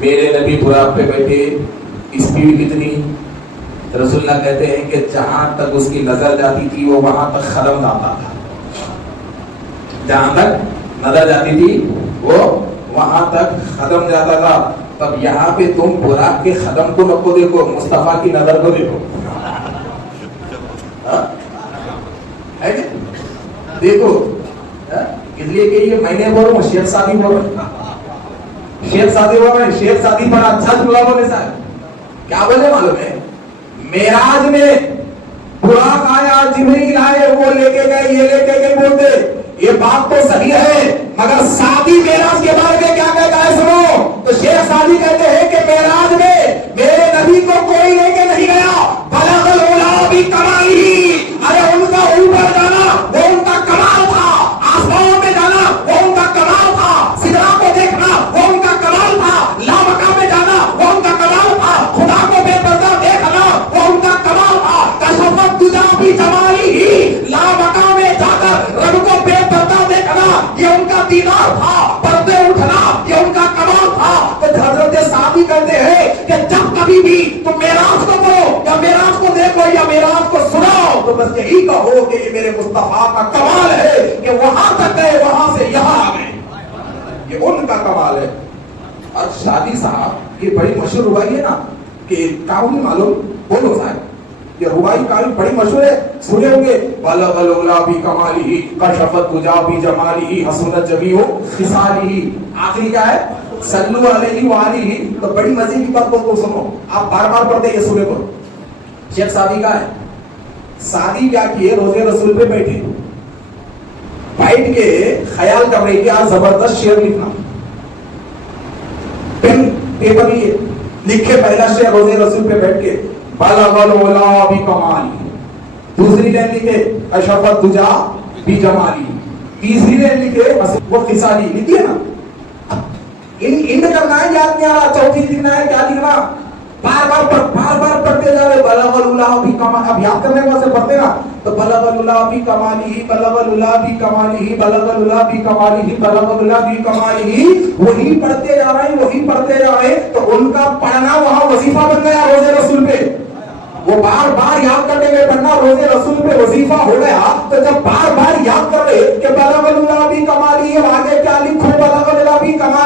میرے نبی براق پہ بیٹھے، اسپیڈ کتنی؟ رسول اللہ کہتے ہیں کہ جہاں تک اس کی نظر جاتی تھی وہ وہاں تک ختم جاتا تھا، جہاں تک نظر جاتی تھی وہ وہاں تک ختم جاتا تھا۔ تب یہاں پہ تم براق کے ختم کو نہ دیکھو، مصطفیٰ کی نظر کو دیکھو، دیکھو، اس لیے کہ یہ میں نے بول رہا ہوں، شیخ سادی بول رہا ہوں، شیخ سادی بول رہے ہیں، شیخ سادی پر اچھا جملہ بولے صاحب، کیا بولے معلوم ہے؟ معراج میں براق آیا، جبریل آئے، وہ لے کے گئے، یہ لے کے گئے، بولتے یہ بات تو صحیح ہے، مگر سادی معراج کے بارے میں کیا کہتا ہے سنو، تو شیخ سادی کہتے ہیں کہ معراج میں میرے نبی کو کوئی لے کے نہیں گیا، بلغ العلا بکمالہ، ارے ان کا اوپر جانا وہ ان کا کمال تھا، آسمان میں جانا وہ ان کا کمال تھا، سدرا کو دیکھنا وہ ان کا کمال تھا، لامکہ میں جانا وہ ان کا کمال تھا، خدا کو بے پردہ دیکھنا وہ ان کا کمال تھا، کشفت دجا بجمالہ، لامکہ میں جا کر رب کو بے پردہ دیکھنا یہ ان کا دیدار تھا، پردے اٹھنا یہ ان کا کمال تھا۔ تو حضرت سعدی کہتے ہیں کہ جب کبھی بھی تم معراج کو کرو یا معراج کو دیکھو یا معراج کو سنو تو بس یہی کہو کہ یہ میرے مصطفیٰ کا کمال ہے کہ وہاں تک گئے، وہاں سے یہاں آ گئے، یہ ان کا کمال ہے۔ اور شادی صاحب یہ بڑی مشہور ربائی ہے نا کہ کاؤنی معلوم بولو صاحب، یہ ربائی کافی بڑی مشہور ہے، سنے ہوں گے، بلغ العلا بکمالہ کشفت دجا بجمالہ حسنت جمیع خصالہ، آخری کیا ہے؟ صلو علیہ وآلہ۔ تو بڑی مزے کی بات کو سنو، آپ بار بار پڑھتے یہ سنے کو، شیخ سعدی کا ہے، سعدی کیا کیے، روزے رسول پہ بیٹھے، بیٹھ کے خیال کر رہے کہ آج زبردست شعر لکھنا، پین پیپر لیے لکھے پہلا شعر روزے رسول پہ بیٹھ کے، بلغ العلا بکمالہ، دوسری لائن لکھے کشفت دجا بجمالہ، تیسری لائن لکھے وہ خصالہ، لکھیے نا، انڈ کرنا ہے، یاد نہیں آ رہا، چوتھی لکھنا ہے، کیا لکھنا، بار بار پڑھتے جا رہے، بلغ العلا بکمالہ، اب یاد کرنے کو سے پڑھتے نا، تو بلغ العلا بکمالہ، بلغ العلا بکمالہ، بلغ العلا بکمالہ، بلغ العلا بکمالہ، وہی پڑھتے جا رہے ہیں، وہی پڑھتے جا رہے ہیں، تو ان کا پڑھنا وہاں وظیفہ بن گیا روزے رسول پہ، وہ بار بار یاد کرنے میں پڑھنا روزے رسول پہ وظیفہ ہو گیا۔ تو جب بار بار یاد کر رہے کہ بلغ العلا بکمالہ، آگے کیا لکھو، بلغ العلا بکمالہ،